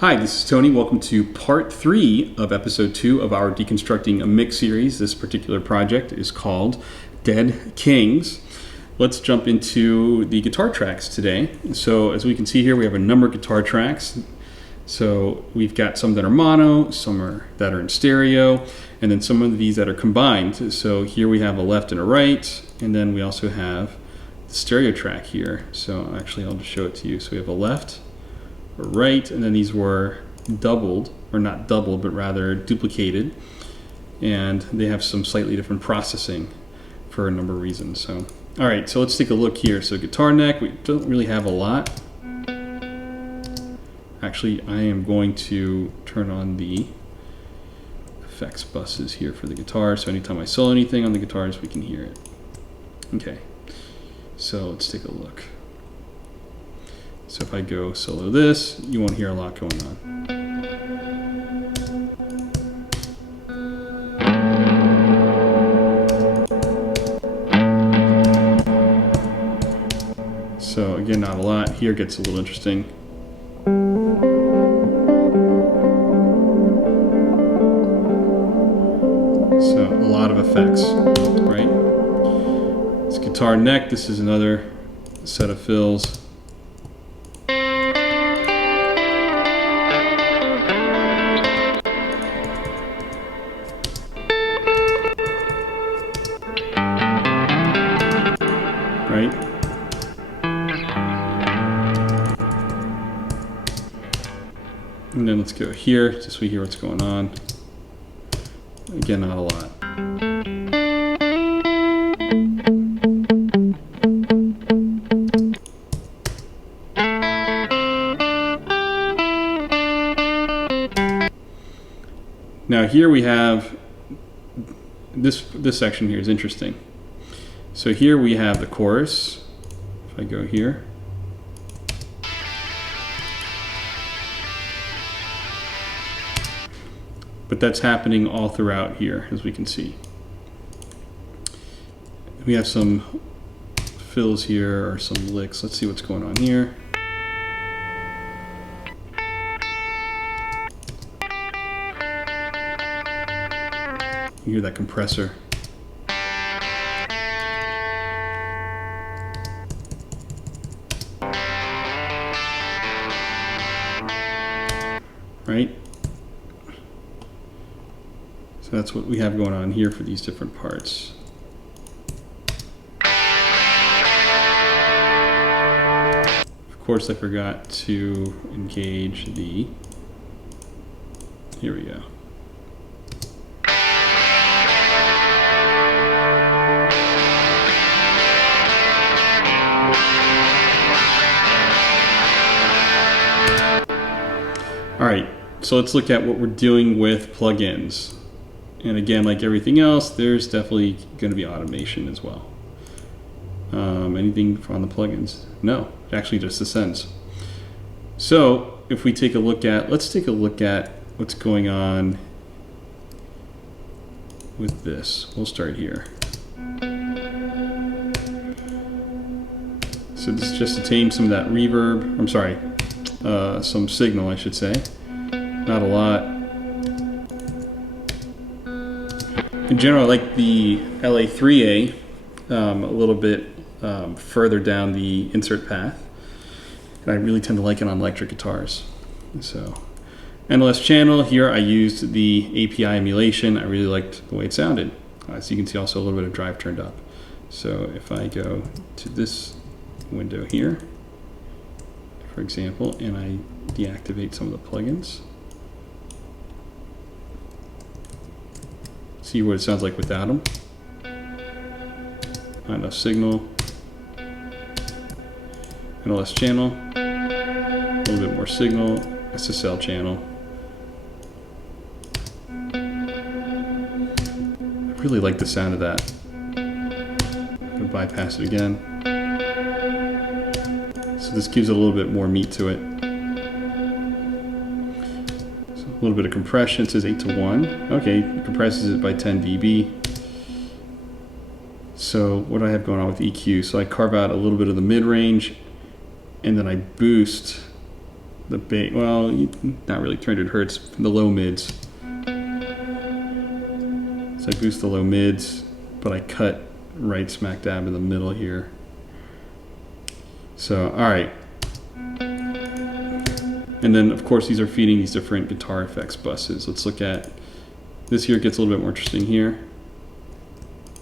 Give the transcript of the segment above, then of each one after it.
Hi, this is Tony. Welcome to part 3 of episode 2 of our Deconstructing a Mix series. This particular project is called Dead Kings. Let's jump into the guitar tracks today. So as we can see here, we have a number of guitar tracks. So we've got some that are mono, some that are in stereo, and then some of these that are combined. So here we have a left and a right, and then we also have the stereo track here. So actually I'll just show it to you. So we have a left, a right, and then these were doubled, or not doubled, but rather duplicated. And they have some slightly different processing for a number of reasons. So, all right, so let's take a look here. So guitar neck, we don't really have a lot. Actually, I am going to turn on the effects buses here for the guitar, so anytime I solo anything on the guitars, we can hear it. Okay, so let's take a look. So if I go solo this, you won't hear a lot going on. So again, not a lot. Here gets a little interesting. So a lot of effects, right? This guitar neck, this is another set of fills. Right? And then let's go here, just so we hear what's going on. Again, not a lot. Now here we have, this section here is interesting. So here we have the chorus. If I go here. But that's happening all throughout here, as we can see. We have some fills here, or some licks. Let's see what's going on here. You hear that compressor. Right? So that's what we have going on here for these different parts. Of course, I forgot to engage the, here we go. All right, so let's look at what we're doing with plugins. And again, like everything else, there's definitely going to be automation as well. Anything on the plugins? No, actually just the sends. So if we take a look at, let's take a look at what's going on with this. We'll start here. So this is just to tame some of that reverb. I'm sorry, some signal, I should say. Not a lot. In general, I like the LA3A a little bit further down the insert path. And I really tend to like it on electric guitars. So, NLS channel, here I used the API emulation. I really liked the way it sounded. So you can see also a little bit of drive turned up. So if I go to this window here, for example, and I deactivate some of the plugins, see what it sounds like without them. Not enough signal. NLS channel. A little bit more signal. SSL channel. I really like the sound of that. I'm going to bypass it again. So this gives it a little bit more meat to it. So a little bit of compression. It says 8 to 1. Okay, it compresses it by 10 dB. So what do I have going on with EQ? So I carve out a little bit of the mid-range, and then I boost the bass, well, not really 300 hertz, the low mids. So I boost the low mids, but I cut right smack dab in the middle here. So, all right. And then, of course, these are feeding these different guitar effects buses. Let's look at this here. It gets a little bit more interesting here.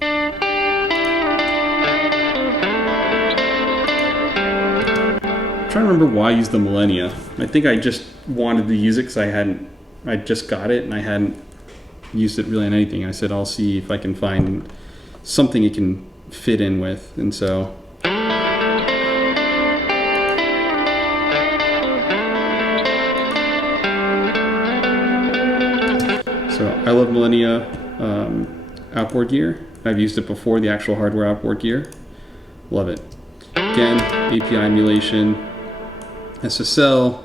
I'm trying to remember why I used the Millennia. I think I just wanted to use it because I just got it and I hadn't used it really on anything. I said, I'll see if I can find something it can fit in with. And so I love Millennia outboard gear. I've used it before, the actual hardware outboard gear. Love it. Again, API emulation, SSL.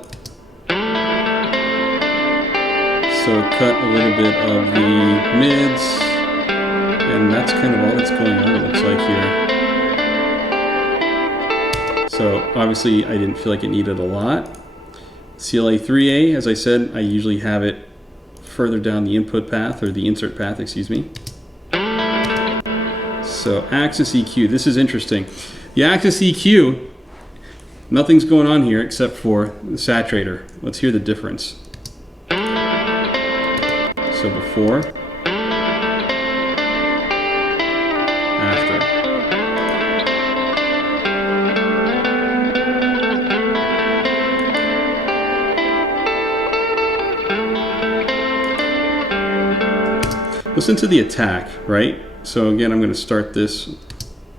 So cut a little bit of the mids, and that's kind of all that's going on, it looks like here. So obviously I didn't feel like it needed a lot. CLA3A, as I said, I usually have it further down the input path, or the insert path, excuse me. So Axis EQ, this is interesting. The Axis EQ, nothing's going on here except for the saturator. Let's hear the difference. So before, after. Listen to the attack, right? So again, I'm going to start this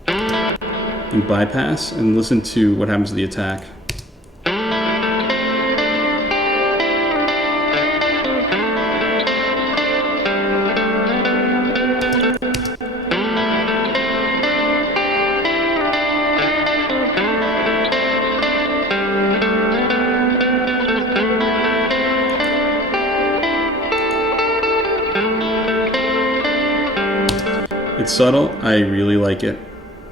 in bypass and listen to what happens to the attack. It's subtle. I really like it.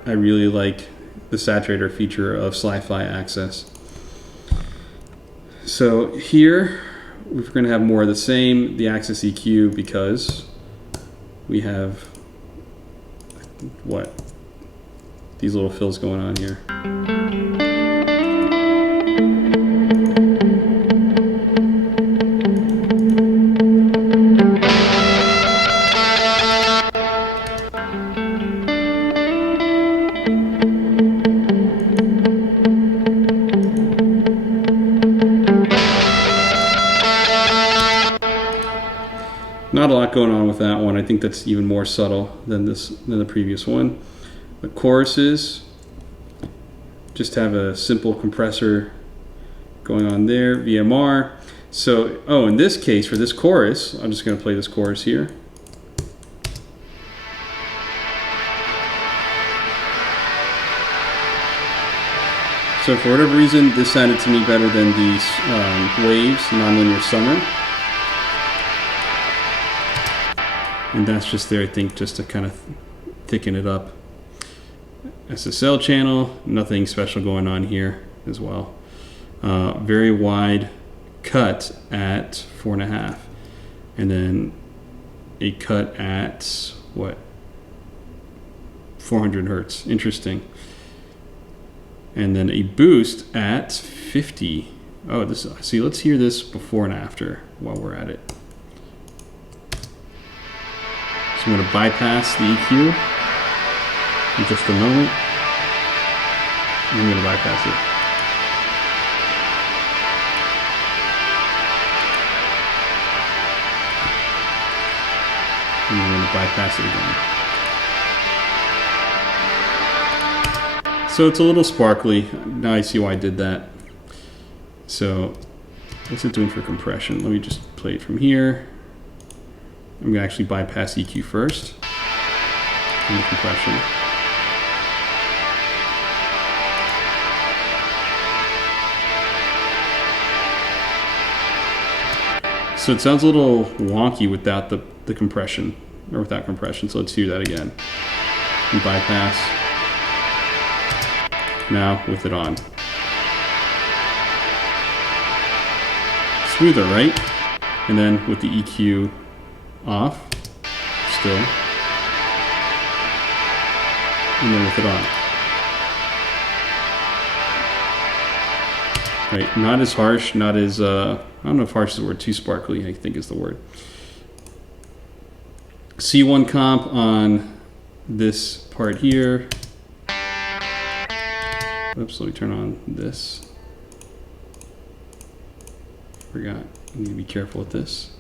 I really like the saturator feature of Sli-Fi Access. So here we're going to have more of the same, the Axis EQ, because we have what? These little fills going on here. Not a lot going on with that one. I think that's even more subtle than the previous one. The choruses just have a simple compressor going on there, VMR. So, oh, in this case, for this chorus, I'm just going to play this chorus here. So for whatever reason, this sounded to me better than these Waves, Nonlinear Summer. And that's just there, I think, just to kind of thicken it up. SSL channel, nothing special going on here as well. Very wide cut at 4.5. And then a cut at, what? 400 hertz. Interesting. And then a boost at 50. Oh, this. See, let's hear this before and after while we're at it. So I'm going to bypass the EQ in just a moment. I'm going to bypass it. And I'm going to bypass it again. So it's a little sparkly. Now I see why I did that. So what's it doing for compression? Let me just play it from here. I'm going to actually bypass EQ first and the compression. So it sounds a little wonky without the compression, or without compression. So let's do that again. And bypass. Now with it on. smoother, right? And then with the EQ off, still, and then with it on. Right, not as harsh, not as, I don't know if harsh is the word, too sparkly, I think is the word. C1 comp on this part here. Oops, let me turn on this. Forgot, I need to be careful with this.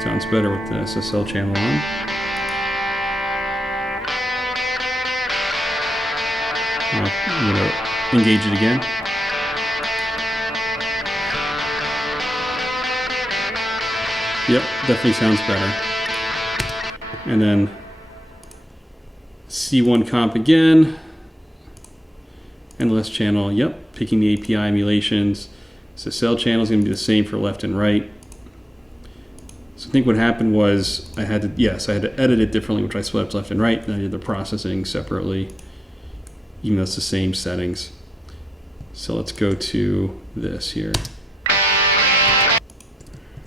Sounds better with the SSL channel on. I'm going to engage it again. Yep, definitely sounds better. And then C1 comp again. Endless channel, yep, picking the API emulations. SSL channel is going to be the same for left and right. So I think what happened was I had to edit it differently, which I swept left and right, and I did the processing separately, even though it's the same settings. So let's go to this here.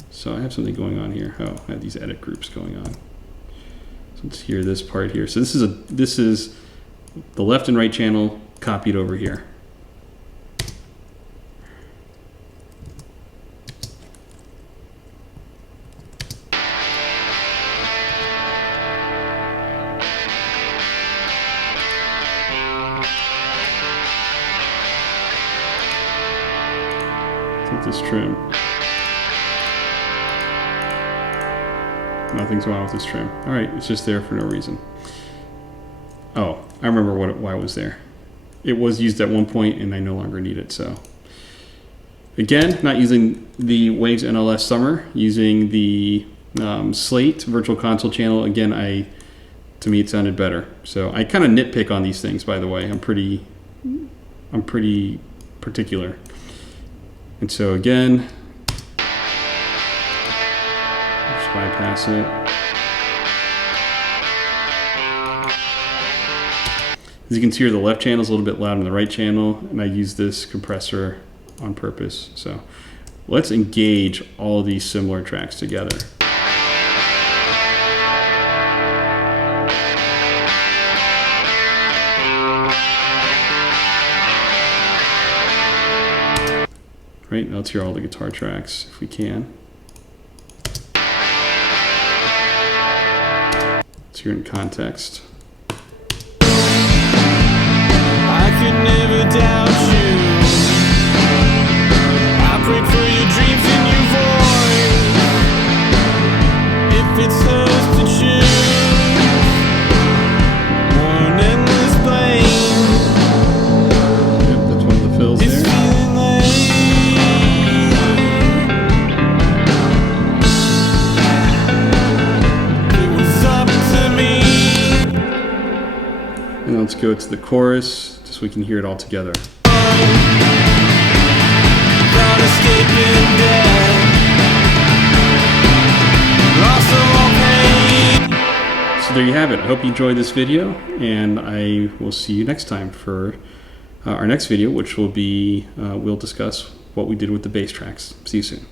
So I have something going on here. Oh, I have these edit groups going on. So let's hear this part here. So this is the left and right channel copied over here. Take this trim. Nothing's wrong with this trim. All right, it's just there for no reason. Oh, I remember why it was there. It was used at one point and I no longer need it, so. Again, not using the Waves NLS Summer, using the Slate Virtual Console channel. Again, to me it sounded better. So I kind of nitpick on these things, by the way. I'm pretty particular. And so again, just bypass it. As you can see here, the left channel is a little bit louder than the right channel, and I use this compressor on purpose. So let's engage all of these similar tracks together. Right, now let's hear all the guitar tracks if we can. Let's hear in context. I could never doubt you. I prayed for your dreams and your voice. If it's hers to choose, one endless blame. Yep, that's one of the fills It's there. feeling late. It was up to me. And let's go to the chorus, just so we can hear it all together. Without escaping death. Lost of all pain. So there you have it. I hope you enjoyed this video, and I will see you next time for our next video, which will be, we'll discuss what we did with the bass tracks. See you soon.